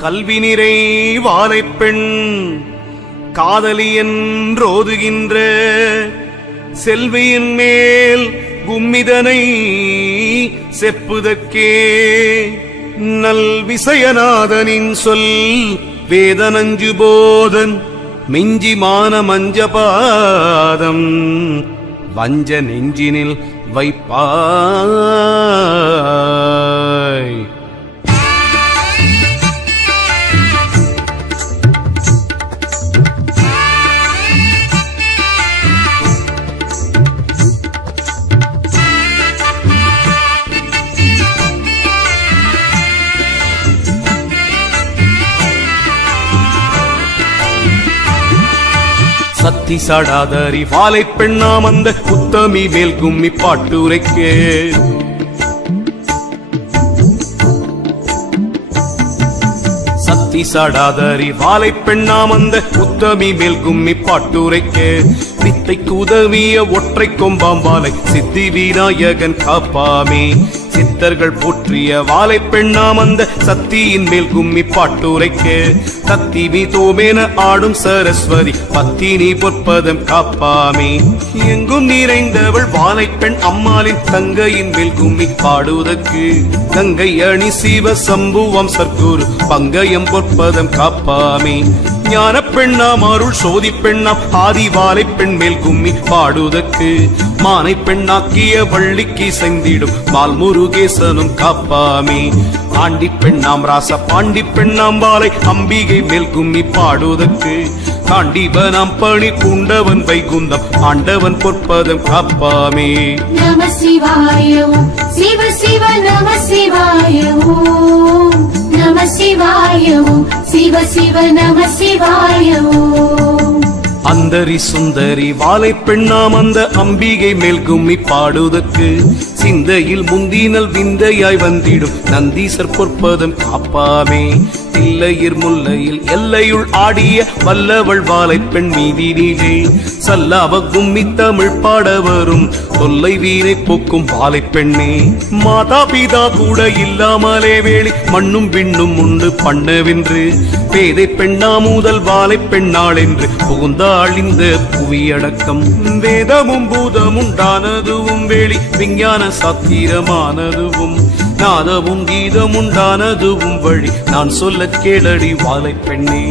கல்வி நிறை வாழைப்பெண் காதலி என்றோதுகின்ற செல்வியின் மேல் கும்மிதனை செப்புதற்கே நல் விசயநாதனின் சொல் வேதனஞ்சு போதன் மிஞ்சி மான மஞ்சபாதம் வஞ்ச நெஞ்சினில் வைப்பா சத்தி சாடாதரி பாலை பெண்ணாம் அந்த உத்தமி மேல் கும்மி பாட்டுரைக்கே. சத்தி சாடாதரி வாலை பெண்ணாம் அந்த உத்தமி மேல் கும்மி பாட்டுரைக்கே. வித்தைக்கு உதவிய ஒற்றை கொம்பாம்பாலை சித்தி விநாயகன் காப்பாமே. சித்தர்கள் போற்றிய வாலை பெண்ணாம் அந்த சத்தியின் மேல் கும்மி பாட்டுரைக்கு கத்தி மீ தோமேன ஆடும் சரஸ்வதி பத்தினி பொற்பதம் காப்பாமே. எங்கும் நிறைந்தவள் வாலை பெண் அம்மாளின் தங்கையின் மேல் கும்மி பாடுவதற்கு கங்கை அணி சிவ சம்புவம் சர்க்குரு பங்கயம் பொற்பதம் காப்பாமே. ஞான பெண்ணாம் அருள் சோதி பெண்ணாம் ஆதி பெண் மேல் கும்மி பாடுவதற்கு மானை பெண்ணாக்கிய வள்ளிக்கு செந்திடும் பால் முருகேசனும் காப்பாமே. ஆண்டி பெண்ணாம் ராச பாண்டி பெண்ணாம் பாலை அம்பிகை மேல் கும்மி பாடுவதற்கு. தாண்டிவனாம் பணி பூண்டவன் வைகுந்தம் ஆண்டவன் பொற்பதம் காப்பாமே. நம சிவாய சிவ சிவ நம சிவாய நம சிவாய சிவ சிவ நம சிவாய அந்தரி சுந்தரி வாழை பெண்ணாம் அந்த அம்பிகை மேல் கும்மி பாடுவதற்கு சிந்தையில் முந்தினல் விந்தையாய் வந்திடும். நந்தீசர் பொற்பதம் காப்பாமே தில்லையிர் முல்லையில் எல்லையுள் ஆடிய வல்லவள் வாழை பெண் மீதி நீரே சல்லாவ கும்மி தமிழ் பாட வரும் தொல்லை வீரை போக்கும் வாழை பெண்ணே. மாதா பிதா கூட இல்லாமலே வேளி மண்ணும் விண்ணும் உண்டு பண்ணவென்று. பேதை பெண்ணா முதல் வாழை பெண்ணாள் என்று புகுந்தாள் இந்த புவியடக்கம். வேதமும் பூதமும் உண்டானதுவும் வேளி விஞ்ஞான சத்திரமானதுவும் நாதமும் கீதமுண்டானதுவும் வழி. நான் சொல்ல கேளடி வாழை பெண்ணே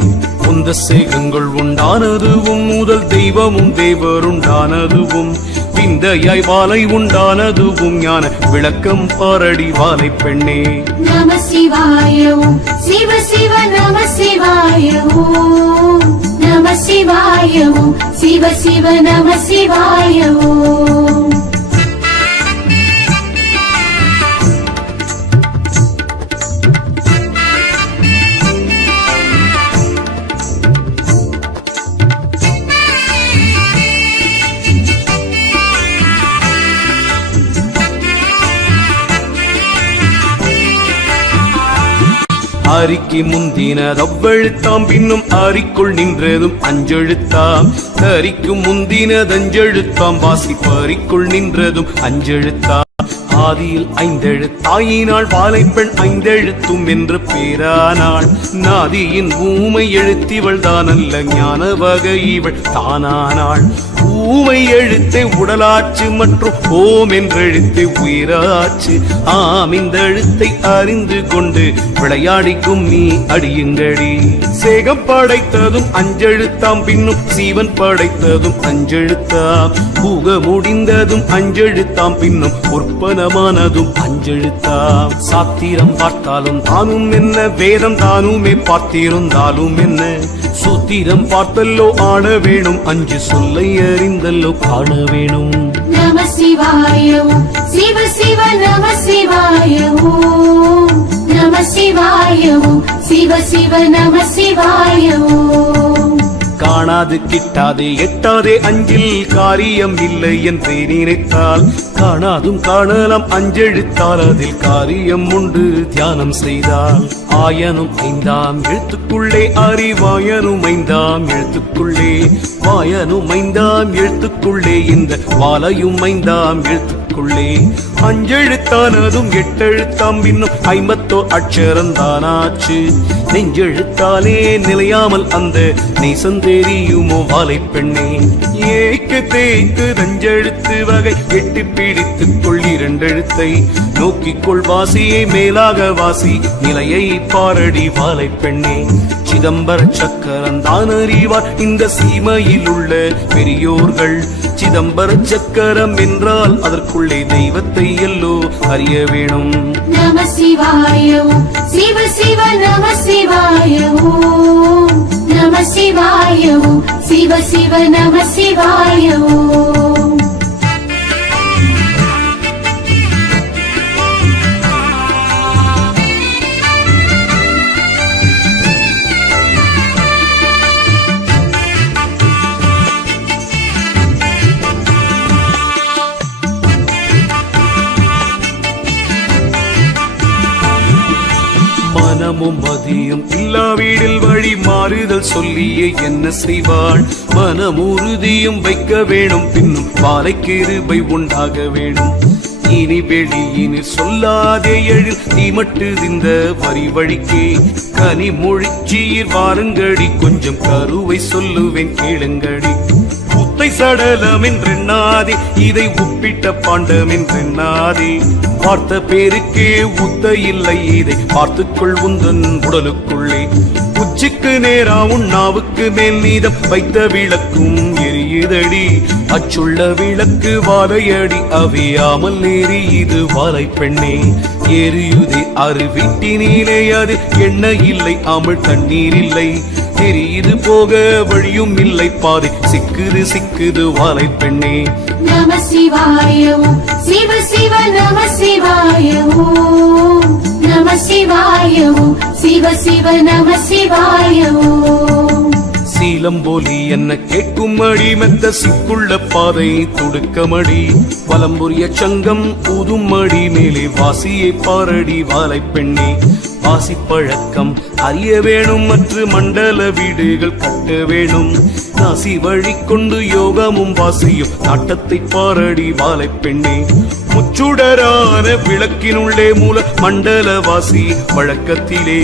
உந்த சேகங்கள் உண்டானதுவும் முதல் தெய்வமும் தேவருண்டானதுவும் விந்தையாய் வாழை உண்டானதுவும் ஞான விளக்கம் பாரடி வாழை பெண்ணே. நம சிவாய சிவ சிவ நம சிவாய நம சிவாய சிவ சிவ நம சிவாய ஓம் அரிக்கு முந்தினது பின்னும் அரிக்குள் நின்றதும் அஞ்செழுத்தாம். தரிக்கு முந்தினது அஞ்செழுத்தாம் வாசி நின்றதும் அஞ்செழுத்தாம். ஆதியில் ஐந்தெழுத்தாயினாள் பாலைப்பெண் ஐந்தெழுத்தும் என்று பேரானாள். நாதியின் ஊமை எழுத்திவள் தானல்ல ஞான வகை இவள் தானானாள். ஊமை எழுத்தை உடலாச்சு மற்றும் ஓம் என்ற எழுத்தை உயிராச்சு. ஆம் இந்த எழுத்தை அறிந்து கொண்டு விளையாடிக்கும் நீ அடியுங்கடி. சேகம் படைத்ததும் அஞ்செழுத்தாம் பின்னும் சீவன் படைத்ததும் அஞ்செழுத்தாம். பூக முடிந்ததும் அஞ்செழுத்தாம் பின்னும் உற்பனமானதும் அஞ்செழுத்தாம். சாத்திரம் பார்த்தாலும் தானும் என்ன வேதம் தானுமே பார்த்திருந்தாலும் என்ன. சூத்திரம் பார்த்தல்லோ ஆட வேணும் அஞ்சு சொல்லை அறிந்தல்லோ காண வேணும் நம சிவாய சிவ சிவ நம சிவாய நம சிவாய சிவ சிவ நம சிவாய காணாது கிட்டாதே எட்டாதே அஞ்சில் காரியம் இல்லை என்றே நினைத்தால் காணாதும் காணலாம் அஞ்செழுத்தால் அதில் காரியம் உண்டு தியானம் செய்தால். ஆயனும் ஐந்தாம் எழுத்துக்குள்ளே அறிவாயனும் ஐந்தாம் எழுத்துக்குள்ளே வாயனும் ஐந்தாம் எழுத்துக்குள்ளே இந்த வாலையும் ஐந்தாம் எழுத்துக்குள்ளே. அஞ்செழுத்தானதும் எட்டெழுத்தாம் இன்னும் ஐம்பத்தோ அட்சரந்தானாச்சு. நெஞ்செழுத்தாலே நிலையாமல் அந்த நேசம் தெரியுமோ வாலை பெண்ணே. ஏக்கு தேய்த்து நஞ்செழுத்து வகை எட்டு பிடித்துக் கொள் இரண்டெழுத்தை. நோக்கிக் கொள் வாசியை மேலாக வாசி. நிலையை பாரடி வாழை பெண்ணே. சிதம்பர சக்கரம் தான் அறிவார். இந்த சீமையில் உள்ள பெரியோர்கள் சிதம்பர சக்கரம் என்றால் அதற்குள்ளே தெய்வத்தை எல்லோ அறிய வேணும். நம சிவாயோ சிவ சிவ நம சிவாயோ நம சிவாயோ சிவ சிவ நம சிவாயோ மனமும் மதியும் இல்லா வீடில் வழி மாறுதல் சொல்லியே என்ன செய்வாள்? மனமுறுதியும் வைக்க வேணும் பின்னும் பாலைக்கு இருபை உண்டாக வேணும். இனி வெளியினில் சொல்லாதே எழில் நீ மட்டு இந்த வரி வழிக்கே. கனி மொழிச்சீர் வாருங்கடி கொஞ்சம் கருவை சொல்லுவேன் கேளுங்கடி. முத்தை சடலம் என்றெண்ணாதே இதை உப்பிட்ட பாண்டம் என்றெண்ணாதே பார்த்த பேருக்கே உத்த இல்லை இதை பார்த்துக்கொள் உந்தன் உடலுக்குள்ளே. உச்சிக்கு நேரா உண்ணாவுக்கு மேல் நீதம் வைத்த விளக்கும் எரியுதடி. அச்சுள்ள விளக்கு வாழையடி அவியாமல் ஏறி இது வாழை பெண்ணே. எரியுதே அரு அது. என்ன இல்லை அமிழ் தண்ணீர் இல்லை. தெரியுது போக வழியும் இல்லை. பாதை சிக்குது சிக்குது வாழை பெண்ணே. நம சிவாய சிவ சிவ நம சிவாய நம சிவாய சிவ சிவ நம சிவாய சீலம்போலி என்ன கேட்கும் அடி மெத்த சிக்குள்ள பாதை துடுக்கமடி. வலம்புரிய சங்கம் ஊதும் அடி மேலே வாசியை பாரடி வாழை பெண்ணே. வாசி பழக்கம் அறிய வேணும் மற்ற மண்டல வீடுகள் கட்ட வேணும். நாசி வழி கொண்டு யோகமும் வாசியும் நாட்டத்தை பாரடி வாழை பெண்ணே. முச்சுடரான விளக்கினுள்ளே மூல மண்டலவாசி வழக்கத்திலே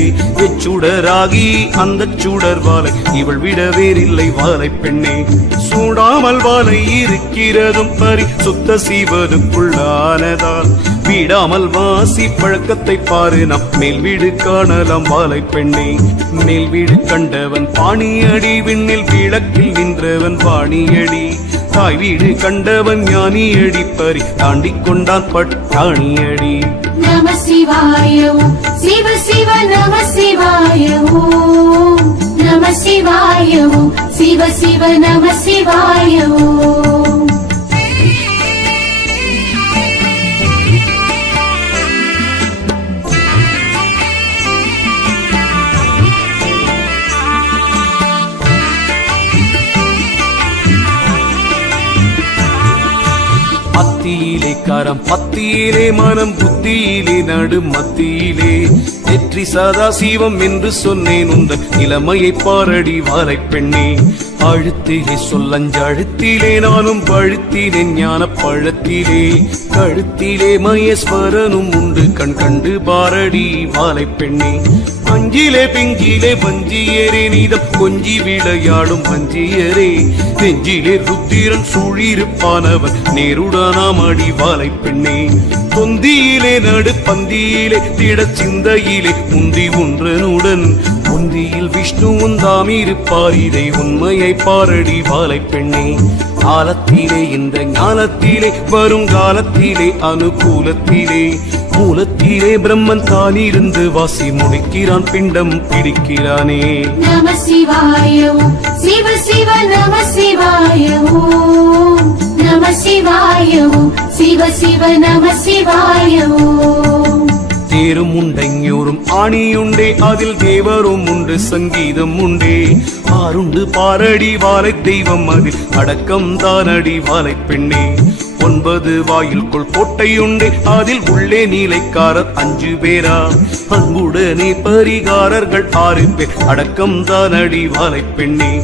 எச்சுடராகி அந்த சுடர் வாழை இவள் விட வேறில்லை வாழை பெண்ணே. சூடாமல் வாழை இருக்கிறதும் பரி சுத்த சீவதுக்குள்ளானதால் விடாமல் வாசி பழக்கத்தை பாரு நம் மேல் வீடு காணலாம் வாழை பெண்ணே. மேல் வீடு கண்டவன் பாணியடி விண்ணில் விளக்கில் நின்றவன் பாணியடி. தாய் வீடு கண்டவன் ஞானி அடிப்பறி தாண்டி கொண்டான் பட்டாணி அடி நம சிவாய சிவ சிவ நம சிவாய நம சிவாய சிவ சிவ நம சிவாய ஓம் பத்தியிலே மனம் புத்தியிலே நடு மத்தியிலே. நெற்றி சதா சிவம் என்று சொன்னேன் உந்தன் இளமையை பாரடி வாழை பெண்ணே. அழுத்திலே சொல்லஞ்சழுத்திலே நானும் பழுத்திலே ஞான பழத்திலே. கழுத்திலே மகேஸ்வரனும் உண்டு கண் கண்டு பாரடி வாழை பெண்ணே. அஞ்சிலே பிஞ்சிலே பஞ்சியரே நீதம் கொஞ்சி விளையாடும் பஞ்சியரே நெஞ்சிலே ருத்திரன் சூழிருப்பானவன் நேருடானாம் அடிவாலை பெண்ணே. தொந்தியிலே நடு பந்தியிலே திட சிந்தையிலே முந்தி ஒன்றனுடன் முந்தியில் விஷ்ணுவும் தாம் இருப்பார். இதை உண்மையை பாரடி வாழை பெண்ணே. காலத்திலே இந்த ஞானத்திலே வரும் காலத்திலே அனுகூலத்திலே. மூலத்திலே பிரம்மன் தான் இருந்து வாசி முடிக்கிறான் பிண்டம் பிடிக்கிறானே. நம சிவாயோ சிவ சிவ நம சிவாயோ நம சிவாயோ சிவ சிவ நம சிவாயோ தேரும் உண்டைஞூரும் ஆணியுண்டே. அதில் தேவரும் உண்டு சங்கீதம் உண்டே. ஆறுண்டு பாரடி வாழை தெய்வம் அதில் அடக்கம் தானடி வாழை பெண்ணே. ஒன்பது வாயில்குள் கோட்டையுண்டு அதில் உள்ளே நீலைக்காரர் அஞ்சு பேரா. அன்புடனே பரிகாரர்கள் ஆறு பேர் அடக்கம் தானடி வாழை பெண்ணே.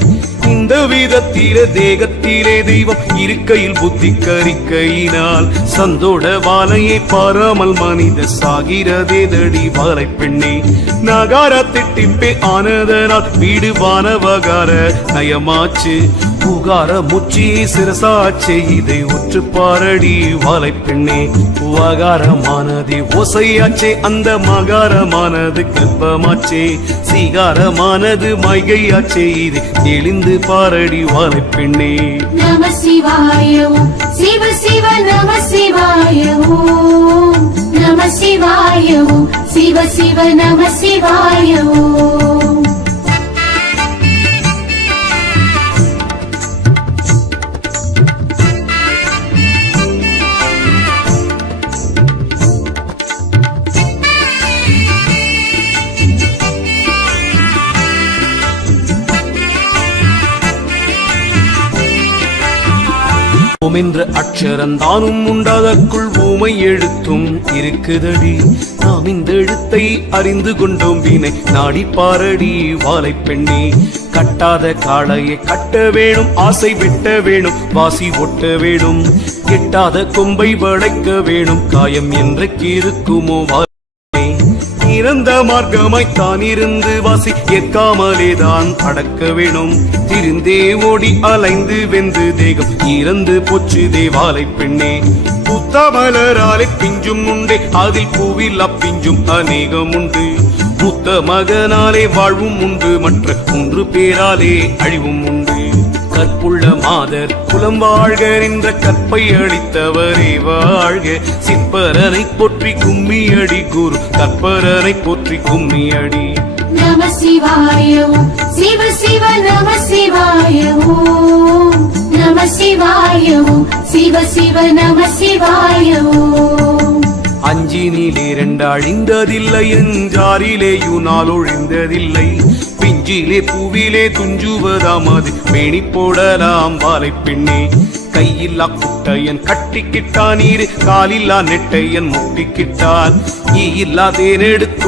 இந்த விதத்திலே தேகத்திலே தெய்வம் இருக்கையில் புத்தி கறிக்கையினால் சந்தோட வாலையை பாராமல் மனித சாகிறதே தடி வாழை பெண்ணே. நகார திட்டிப்பே ஆனதனால் வீடு வானவகார நயமாச்சு. புகார முச்சி சிறசாட்சி இதை உற்று பாரடி வாழை பெண்ணே உவகாரமானது ஓசையாச்சே அந்த மகாரமானது கற்பமாச்சே சீகாரமானது மைகையாச்சே இது எழுந்து பாரடி வாழை பெண்ணே நம சிவாய சிவ சிவ நம சிவாய நம சிவாய சிவ சிவ நம சிவாய என்ற அக்ஷரந்தானும் உண்டாதற்குள் ஊமை எழுத்தும் இருக்குதடி. நாம் இந்த எழுத்தை அறிந்து கொண்டோம் வீணை. நாடி பாரடி வாழை பெண்ணே. கட்டாத காளையை கட்ட வேணும் ஆசை வெட்ட வேணும் வாசி ஒட்ட வேணும். கெட்டாத கொம்பை வளைக்க வேணும் காயம் என்றைக்கு இருக்குமோ வாழை இறந்த மார்க்கமாய் இருந்து வாசி. கேட்காமலே தான் அடக்க வேணும். திருந்தே ஓடி அலைந்து வெந்து தேகம். இறந்து போச்சு தேவாலை பெண்ணே. புத்தமலராலே பிஞ்சும் உண்டே. அதில் பூவில் அப்பிஞ்சும் அநேகம் உண்டு. புத்த மகனாலே வாழ்வும் உண்டு. மற்ற மூன்று பேராலே அழிவும் உண்டு. கற்புள்ள மாதர் குலம் வாழ்க என்ற கற்பை அளித்தவரே வாழ்க. சிற்பரனை போற்றி கும்மியடி குரு கற்பரனை போற்றி கும்மியடி. நம சிவாய சிவ சிவ நம சிவாய நம சிவ சிவ நம சிவாய அஞ்சினிலே இரண்டு அழிந்ததில்லை எஞ்சாரிலேயும் நாள் ஒழிந்ததில்லை. நெஞ்சிலே பூவிலே துஞ்சுவதாம் அது மேனி போடலாம் வாழை பெண்ணே கையில்லா குட்டையன் கட்டிக்கிட்டான் நீர் காலில்லா நெட்டையன் முட்டிக்கிட்டான். ஈயில்லா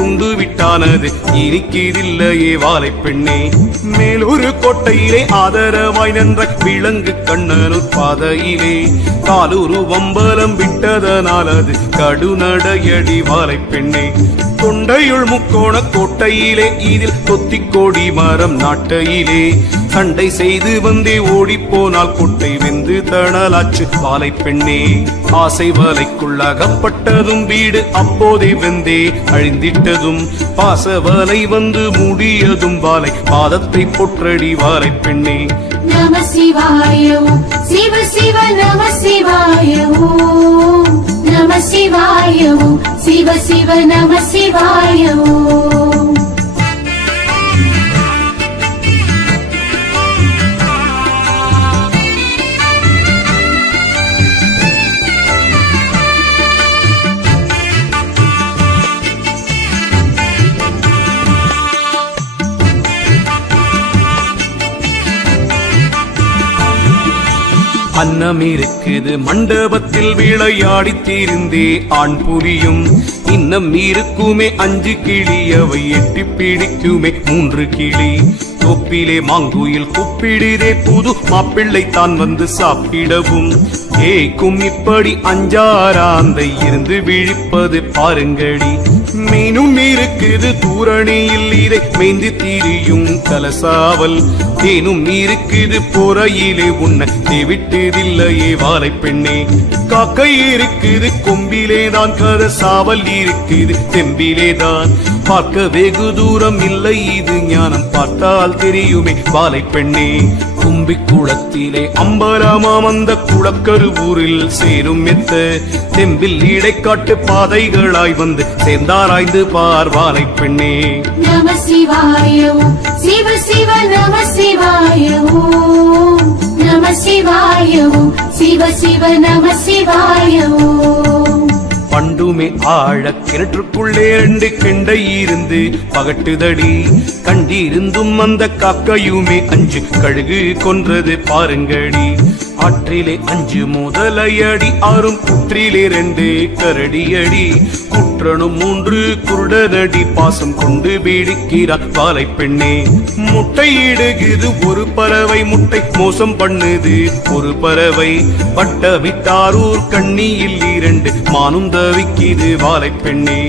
துண்டு விட்டானது. இனிக்கிதில்லையே வாழை பெண்ணே. மேலொரு கோட்டையிலே ஆதரவாய் நின்ற விலங்கு கண்ணனூர் பாதையிலே. காலூரு வம்பலம் விட்டதனால் அது கடுநடையடி வாழை பெண்ணே. தொண்டையுள் முக்கோண கோட்டையிலே இதில் கொத்திக் கோடி மரம் நாட்டையிலே. சண்டை செய்து வந்தே ஓடி போனால் கொட்டை வெந்து தணலாச்சு வாழை பெண்ணே. ஆசை வலைக்குள் அகப்பட்டதும் வீடு அப்போதே வெந்தே. அழிந்திட்ட பாச வலை வந்து முடியதும் வாழை பாதத்தை பொற்றடி வாழை பெண்ணே. நம சிவாய சிவ சிவ நம சிவாய நம சிவாய சிவ சிவ நம சிவாய அன்னம் இருக்குது மண்டபத்தில் விளையாடி தீர்ந்தே ஆண் புரியும் இன்னம் இருக்குமே அஞ்சு கிளி அவை எட்டி பிடிக்குமே மூன்று கிளி. தொப்பிலே மாங்குயில் கூப்பிடுதே புது மாப்பிள்ளை தான் வந்து சாப்பிடவும். கேக்கும் இப்படி அஞ்சாராந்தை இருந்து விழிப்பது பாருங்கடி. மீனும் இருக்குது தூரணியில் இதை மேய்ந்து தீரியும் கலசாவல். தேனும் இருக்குது பொறையிலே உன்னை தேவிட்டதில்லையே வாழை பெண்ணே. காக்கை இருக்குது கொம்பிலே தான் கதசாவல் இருக்குது தெம்பிலே தான். பார்க்க வெகு தூரம் இல்லை இது ஞானம் பார்த்தால் தெரியுமே வாழை பெண்ணே. கும்பி குளத்திலே அம்பலமாம் அந்த குளக்கருவூரில் சேரும் மெத்த தெம்பில் இடைக்காட்டு பாதைகளாய் வந்து சேர்ந்தாராய்ந்து பார் வாழை பெண்ணே. நம சிவாய சிவ சிவ நம சிவாய ஓம். நம சிவாய ஓம். சிவ சிவ நம சிவாய ஓம். பண்டுமே ஆழ கிணற்றுக்குள்ளே ரெண்டு கெண்டை இருந்து பகட்டுதடி. கண்டிருந்தும் அந்த காக்கையுமே அஞ்சு கழுகு கொன்றது பாருங்கடி. ஆற்றிலே அஞ்சு முதலையடி ஆறும் குற்றிலே ரெண்டு கரடியடி குற்றனும் மூன்று குருடனடி பாசம் கொண்டு பீடிக்கிறார் பாலை பெண்ணே முட்டையிடுகிறது ஒரு பறவை முட்டை மோசம் பண்ணுது ஒரு பறவை. பட்ட விட்டாரூர் கண்ணியில் இரண்டு மானும் தவிக்கிது வாலை பெண்ணே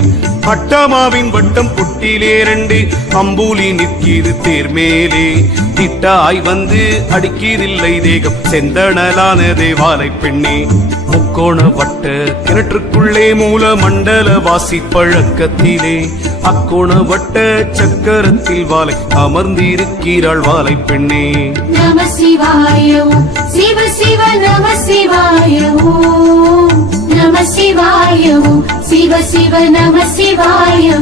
பட்டமாவின் வட்டம் புட்டிலே ரெண்டு அம்பூலி நிற்கிது தேர்மேலே திட்டாய் வந்து அடிக்கிறதில்லை தேகம் செந்தணலானதே தேவாலை பெண்ணே முக்கோண வட்ட கிணற்றுக்குள்ளே மூல மண்டல வாசி பழக்கத்திலே. அக்கோண வட்ட சக்கரத்தில் வாழை அமர்ந்திருக்கிறாள் வாழை பெண்ணே நம சிவாயோ சிவ சிவ நம சிவாயோ நம சிவாயோ சிவ சிவ நம சிவாயோ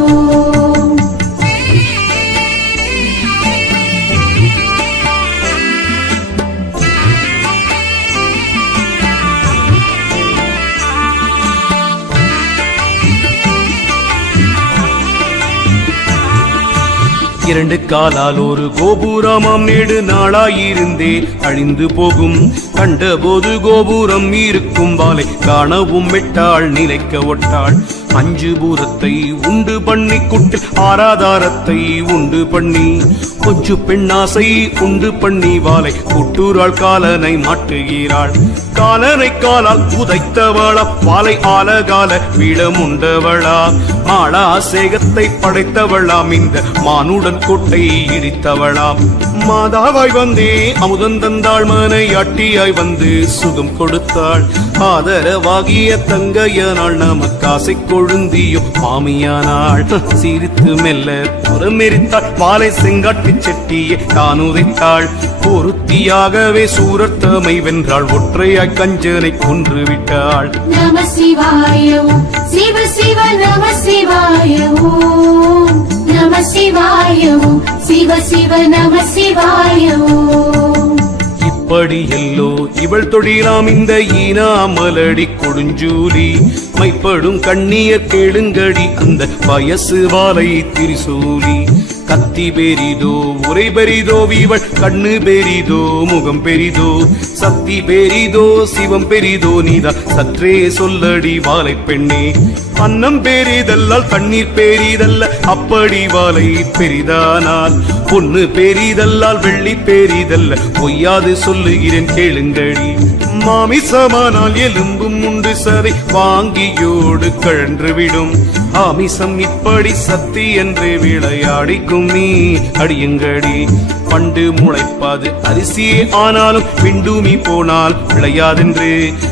இரண்டு காலால் ஒரு கோபுரமாம் நெடு நாளாயிருந்தே அழிந்து போகும். கண்டபோது கோபுரம் இருக்கும் வாலை காணவும் விட்டாள் நிலைக்க ஒட்டாள். அஞ்சு பூரத்தை உண்டு பண்ணி குட்டு ஆராதாரத்தை உண்டு பண்ணி கொஞ்சு பெண்ணாசை உண்டு பண்ணி வாலை குட்டூராள் காலனை மாட்டுகிறாள் காலனை காலால் உதைத்தவளா பாலை ஆலகால வீடமுண்டவளா மாளா சேகத்தை படைத்தவளாம் இந்த மானுடன் கொட்டை இடித்தவளாம் மாதாவாய் வந்தே அமுதன் தந்தாள். மனையாட்டியாய் வந்து சுகம் கொடுத்தாள். ஆதரவாகிய தங்கையனாள் நமக்காசை கொழுந்தியும் மாமியானாள். சிரித்து மெல்ல புறமெரித்தாள் பாலை செங்காட்டி செட்டியை தான் உதைத்தாள் பொருத்தியாகவே சூரத்தமை வென்றாள். ஒற்றையாய் கஞ்சனை கொன்று விட்டாள் நம சிவாய சிவ சிவ நம சிவாய நம சிவ சிவ நம சிவாய இவள் தொழிலாம் இந்த ஈனாமலடி கொடுஞ்சூலி. மைப்படும் கண்ணியர் கேளுங்கடி அந்த வயசு வாலை திரிசூலி. கத்தி பெரிதோ உரை பெரிதோ இவள் கண்ணு பெரிதோ முகம் பெரிதோ. சக்தி பெரிதோ சிவம் பெரிதோ நீதா சற்றே சொல்லடி வாழை பெண்ணே. அன்னம் பெரிதல்லால் தண்ணீர் பெரிதல்ல அப்படி வாழை பெரிதானால். பொண்ணு பெரிதல்லால் வெள்ளி பெரிதல்ல பொய்யாது சொல்லுகிறேன் கேளுங்கடி. மாமிசமானால் எலும்பும் உண்டு சதை வாங்கியோடு கழன்று விடும். ஆமிசம் இப்படி சக்தி என்று விளையாடி கும்மி அடியுங்கடி பண்டு முளைப்பாது அரிசியே ஆனாலும் பிண்டுமி போனால் விளையாதென்று.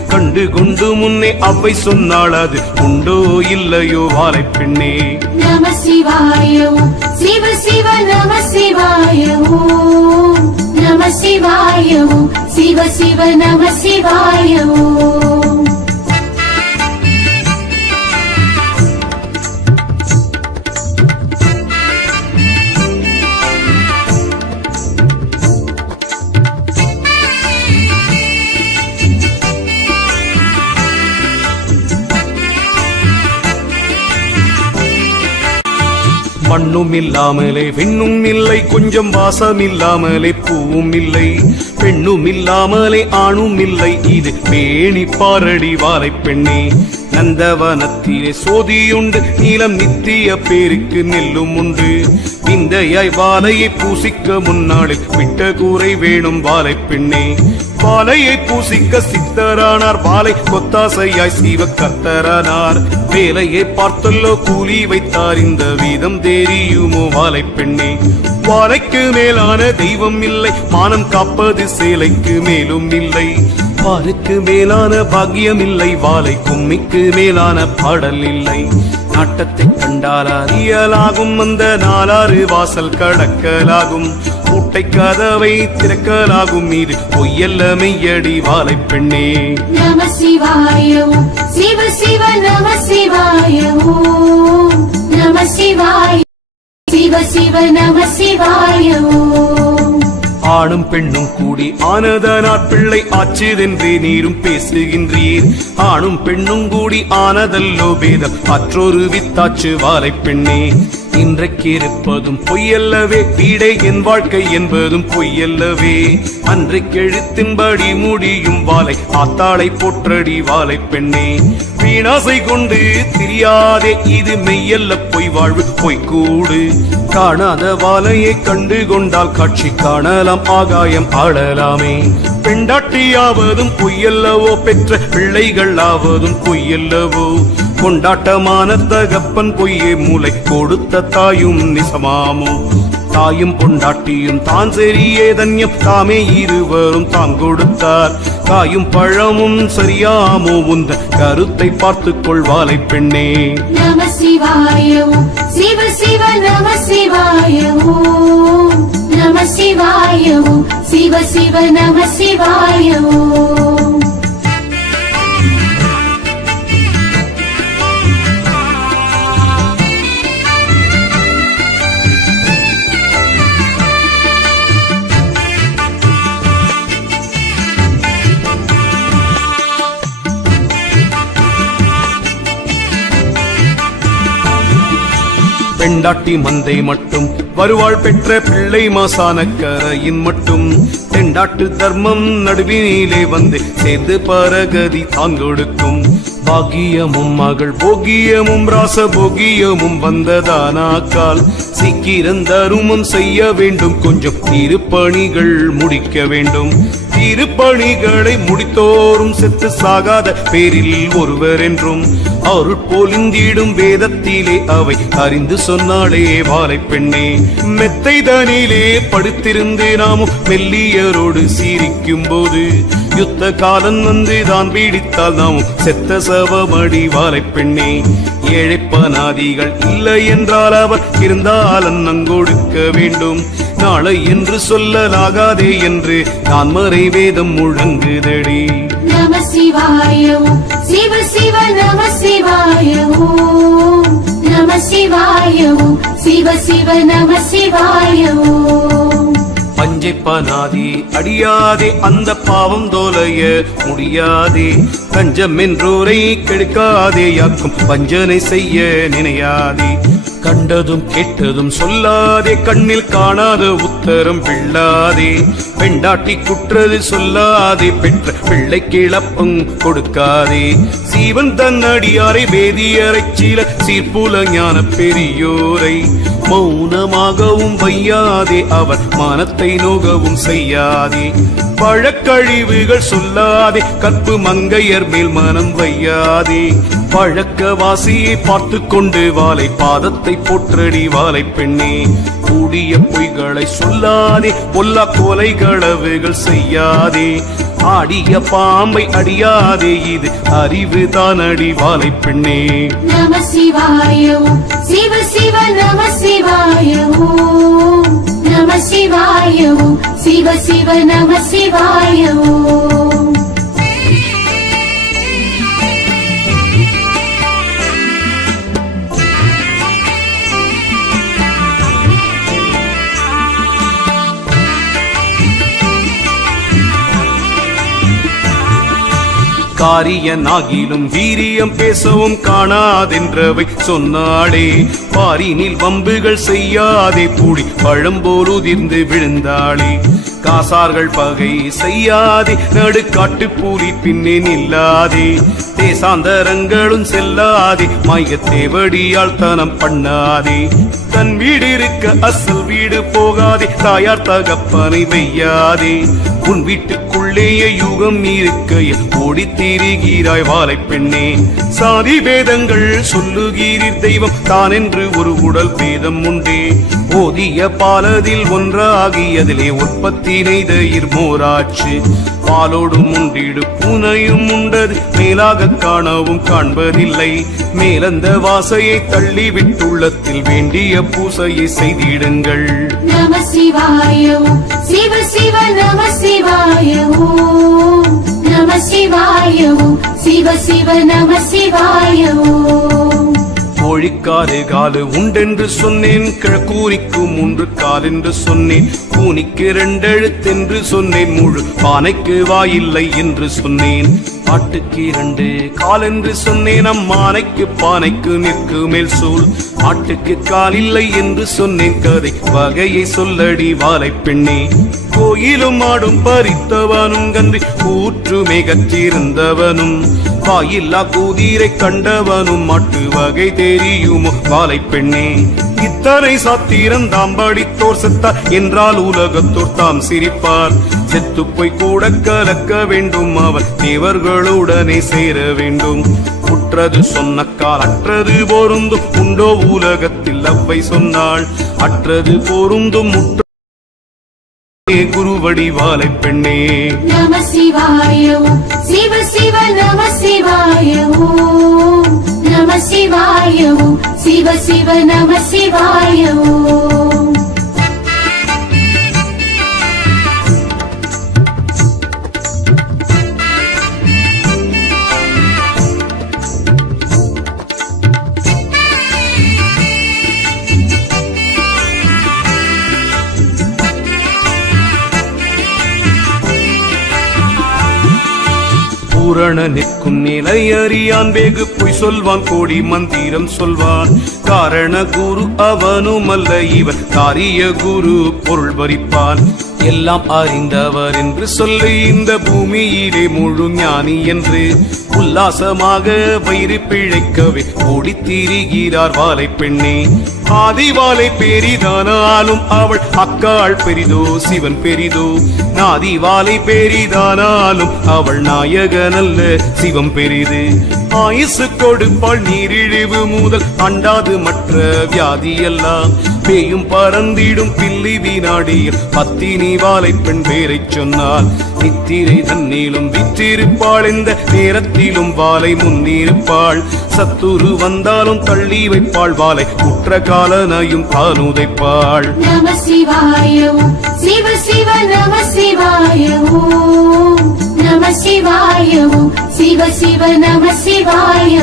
கண்டு கொண்டு முன்னே அவை சொன்னாள் அது உண்டோ இல்லையோ வாழை பெண்ணே. நம சிவாயோ சிவ சிவ நம சிவாயோ நம சிவாயோ சிவ சிவ நம சிவாயோ மண்ணும் இல்லாமலே விண்ணும் இல்லை கொஞ்சம் வாசம் இல்லாமலே பூவும் இல்லை பெண்ணும் இல்லாமலே ஆணும் இல்லை. இது பேணி பாரடி வாரை பெண்ணே. நந்தவனத்திலே சோதியுண்டு நீலம் நித்திய பேருக்கு நெல்லும் உண்டு. விந்தையாய் வாலையை பூசிக்க முன்னாளில் விட்ட கூரை வேணும் வாலை பெண்ணே. வாலையை பூசிக்க சித்தரானார் பாலை கொத்தாசையாய் சீவ கத்தரானார். வேலையை பார்த்தல்லோ கூலி வைத்தார் இந்த வீதம் தெரியுமோ வாலை பெண்ணே. வாழைக்கு மேலான தெய்வம் இல்லை மானம் காப்பது சேலைக்கு மேலும் இல்லை. பாருக்கு மேலான பாக்கியம் இல்லை வாழை கும்மிக்கு மேலான பாடல் இல்லை நாட்டத்தை கண்டால் அறியலாகும். அந்த நாலாறு வாசல் கடக்கலாகும். கூட்டை கதவை திறக்கலாகும். இது பொய்யல்ல மெய்யடி வாழை பெண்ணே. நம சிவாயோ சிவ சிவ நம சிவாயோ நம சிவாய சிவ சிவ நம சிவாயோ ஆணும் பெண்ணும் கூடி ஆனதனார் பிள்ளை ஆச்சுதென்றே நீரும் பேசுகின்றீர். ஆணும் பெண்ணும் கூடி ஆனதல்லோ பேதம் மற்றொரு வித்தாச்சு வாலை பெண்ணே. இன்றைக்கு இருப்பதும் பொய்யல்லவே. பீடை என் வாழ்க்கை என்பதும் பொய்யல்லவே. அன்றைக்கு எழுத்தின்படி முடியும் வாலை ஆத்தாளை போற்றடி வாழை பெண்ணே. வீணாசை கொண்டு திரியாதே இது மெய்யல்ல பொய் வாழ்வு பொய்க்கூடு காணாத வாழையை கண்டு கொண்டால் காட்சி காணலாம் ஆகாயம் ஆடலாமே பெண்டாட்டியாவதும் பொய்யல்லவோ பெற்ற பிள்ளைகள் ஆவதும் பொய்யல்லவோ. கொண்டாட்டமான தகப்பன் பொய்யே மூளை கொடுத்த தாயும் நிசமாமோ? தாயும் பொண்டாட்டியும் தான் சரியே தன்யம் தாமே இருவரும் தாம் கொடுத்தார். காயும் பழமும் சரியாமோ? உந்த கருத்தை பார்த்து கொள்வாலை பெண்ணே. நம சிவாயோ சிவ சிவ நம சிவாயோ நம சிவாயோ சிவ சிவ நம சிவாயோ பெண்டாட்டி மந்தை மட்டும் வருவாள் பெற்ற பிள்ளை மாசான கரையின் மட்டும். தெண்டாட்டு தர்மம் நடுவினிலே வந்து சேர்ந்து பரகதி தாங்கொடுக்கும் பாகியமும் மகள் போகியமும் ராச போகியமும் வந்ததானாக்கால் சீக்கிரம் தருமம் செய்ய வேண்டும் கொஞ்சம் திருப்பணிகள் முடிக்க வேண்டும். திருப்பணிகளை முடித்தோறும் செத்து சாகாத பேரில் ஒருவர் என்றும் அருட்போலிந்திடும் வேதத்திலே அவை அறிந்து சொன்னாளே வாழை பெண்ணே. மெத்தைதனிலே படுத்திருந்து நாமும் மெல்லியரோடு சீரிக்கும் போது யுத்த காலம் வந்து தான் பீடித்தால் நாமும் செத்த சவமடி வாழை பெண்ணே. ஏழைப்பனாதிகள் இல்லை என்றால் அவர் இருந்தால் அன்னங்கொடுக்க வேண்டும். நாளை என்று சொல்லலாகாதே என்று நான் மறை வேதம் முழங்குதடி. நம சிவாய ஓம் சிவ சிவ நம சிவாய ஓம் நம சிவாய ஓம் சிவ சிவ நம சிவாய ஓம் பஞ்சைப்பனாதி அடியாதே அந்த பாவம் தோலைய முடியாதே. கஞ்சம் என்றோரை கெடுக்காதே யாக்கும். பஞ்சனை செய்ய நினையாதே. கண்டதும் கேட்டதும் சொல்லாதே கண்ணில் காணாத உத்தரம் பிள்ளாதே. பெண்டாட்டி குற்றது சொல்லாதே பெற்ற பிள்ளை கிளப்பும் கொடுக்காதே. சீவன் தன் அடியாரை வேதியரை சீல சீர்புல ஞான பெரியோரை. மௌனமாகவும் வையாதே. அவர் மனத்தை நோகவும் செய்யாதே. பழக்கழிவுகள் சொல்லாதே. கற்பு மங்கையர் மேல் மனம் வையாதே. பழக்க வாசியை பார்த்து கொண்டு வாலை பாதத்தை போற்றடி வாலை பெண்ணே. கூடிய பொய்களை சொல்லாதே. பொல்லா கொலை களவுகள் செய்யாதே. ஆடிய பாம்பை அடியாதே இது அறிவு தான் அடி வாலை பெண்ணே. நம சிவாயோ சிவ சிவ நம சிவாயோ நம சிவாயோ சிவ சிவ நம சிவாயோ காரியனாகிலும் வீரியம் பேசவும் காணாதென்றவை சொன்னாளே. பாரினில் வம்புகள் செய்யாதே பூடி பழம்போல் உதிர்ந்து விழுந்தாளே. காசார்கள் பகை செய்யாதே நடுக்காட்டு பூரி பின்னே நில்லாதே. தேசாந்தரங்களும் செல்லாதே மயத்தேவடியால் தனம் பண்ணாதே. தன் வீடு இருக்க அசல் வீடு போகாதே. தாயார் தகப்பனை வெய்யாதே. உன் வீட்டுக்குள்ளேயே யுகம் இருக்க ஓடி திரிகிறாய் வாழை பெண்ணே. சாதி பேதங்கள் சொல்லுகிறீர் தெய்வம் தான் என்று ஒரு உடல் பேதம் உண்டே. போதிய பாலதில் ஒன்றாகியதிலே உற்பத்தி நெய்தயிர் மோராச்சு. பாலோடும் உண்டிடு பூனையும் உண்டது மேலாக காணவும் காண்பதில்லை. மேலந்த வாசையை தள்ளி விட்டுள்ளத்தில் வேண்டிய பூசையை செய்திடுங்கள். நம சிவாயோ சிவ சிவ நம சிவாயோ நம சிவாயோ சிவ சிவ நம சிவாயோ ஓம் காலு. உண்டென்று சொன்னேன் கிழக்கூரிக்கு மூன்று கால் என்று சொன்னேன். கூனிக்கு ரெண்டெழுத்தென்று சொன்னேன். முழு பானைக்கு வாயில்லை என்று சொன்னேன். ஆட்டுக்கு இரண்டு கால் என்று சொன்னேன். அம்மானைக்கு பானைக்கு நிற்கு மேல் சூழ். ஆட்டுக்கு கால் இல்லை என்று சொன்னேன். கதை வகையை சொல்லடி வாழை பெண்ணே. கோயிலும் ஆடும் பறித்தவனும் கன்றி. கூற்று மிகச்சிருந்தவனும் வாயில்லா கூதிரை கண்டவனும் மட்டு வகை தெரியுமோ. வாலை பெண்ணே இத்தனை சாத்திரம் தாம் படித்தோர் செத்தார் என்றால் உலகத்தோர் தாம் சிரிப்பார். செத்து போய் கூட கலக்க வேண்டும் அவர் தேவர்களுடனே சேர வேண்டும். உற்றது சொன்னக்கால் அற்றது பொருந்தும் உண்டோ உலகத்தில் அவ்வை சொன்னாள். அற்றது பொருந்தும் முற்ற குருவடிவாலை பெண்ணே. நம சிவாயோ சிவ சிவ நம சிவாயோ நம சிவாயோ சிவ சிவ நம சிவாயோ பூரண நிற்கும் நிலை அறியான் வேகு பொய் சொல்வான் கோடி மந்திரம் சொல்வான். காரண குரு அவனுமல்ல இவன் காரிய குரு பொருள் பறிப்பான். எல்லாம் அறிந்தவர் என்று சொல்லி இந்த பூமியிலே முழு ஞானி என்று உல்லாசமாக வயிறு பிழைக்கவே ஓடி திரிகிறார் வாழை பெண்ணே ஆதிவாலை பெரிதானாலும் அவள் அக்காள் பெரிதோ சிவன் பெரிதோ. நாதிவாலை பெரிதானாலும் அவள் நாயகனல்ல சிவம் பெரிது. ஆயுசு கொடுப்பாள் நீரிழிவு முதல் அண்டாது மற்ற வியாதி எல்லாம் பேயும் பறந்திடும் பில்லி வினாடியில் பத்தினி வாழை பெண் பேரை சொன்னால் நித்திரை தன்னிலும் விற்றிருப்பாள் இந்த நேரத்திலும் வாளை முன்னிருப்பாள். சத்துரு வந்தாலும் தள்ளி வைப்பாள் வாளை குற்ற காலனையும் தான் நம சிவாய சிவ சிவ நம சிவாய நம சிவாய சிவ சிவ நம சிவாய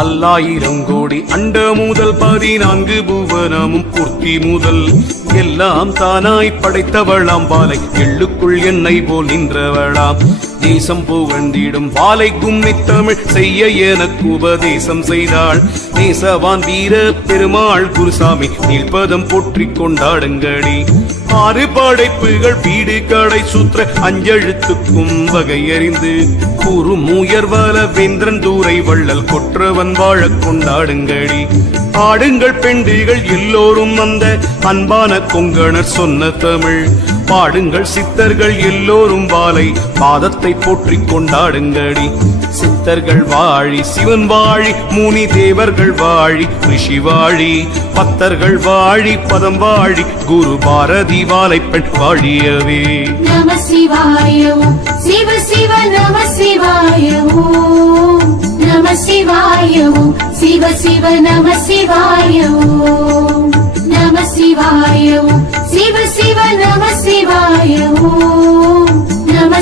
பல்லாயிரம் கோடி அண்ட முதல் பதினான்கு புவனமும் பூர்த்தி முதல். எல்லாம் தானாய் படைத்தவளாம். பாலை எள்ளுக்குள் என்னை போல் நின்றவளாம். தேசம் புகழ்ந்திடும் பாலை கும்மி தமிழ் செய்ய எனக்கு உபதேசம் செய்தாள். நேசவான் வீர பெருமாள் குருசாமி நீள்பதம் போற்றிக் கொண்டாடுங்கடி. ஆறு படைப்புகள் வீடு கடை சுற்ற அஞ்செழுத்துக்கும் வகையறிந்து கூறும் உயர்வல வேந்திரன் தூரை வள்ளல் கொற்றவன் வாழக் கொண்டாடுங்கடி. பாடுங்கள் பெண்டிகள் எல்லோரும் அந்த அன்பான கொங்கணர் சொன்ன தமிழ். பாடுங்கள் சித்தர்கள் எல்லோரும் வாலை பாதத்தை போற்றிக் கொண்டாடுங்கடி. சித்தர்கள் வாழி சிவன் வாழி முனி தேவர்கள் வாழி ரிஷி வாழி பக்தர்கள் வாழி பதம் வாழி குரு பாரதி வாழை பெண் வாழியவே. நம சிவாயோ சிவ சிவ நம சிவாயோ ஓம் நம சிவாய ஓம் சிவ சிவ நம சிவாய ஓம் நம சிவாய ஓம் சிவ சிவ நம சிவாய ஓம் நம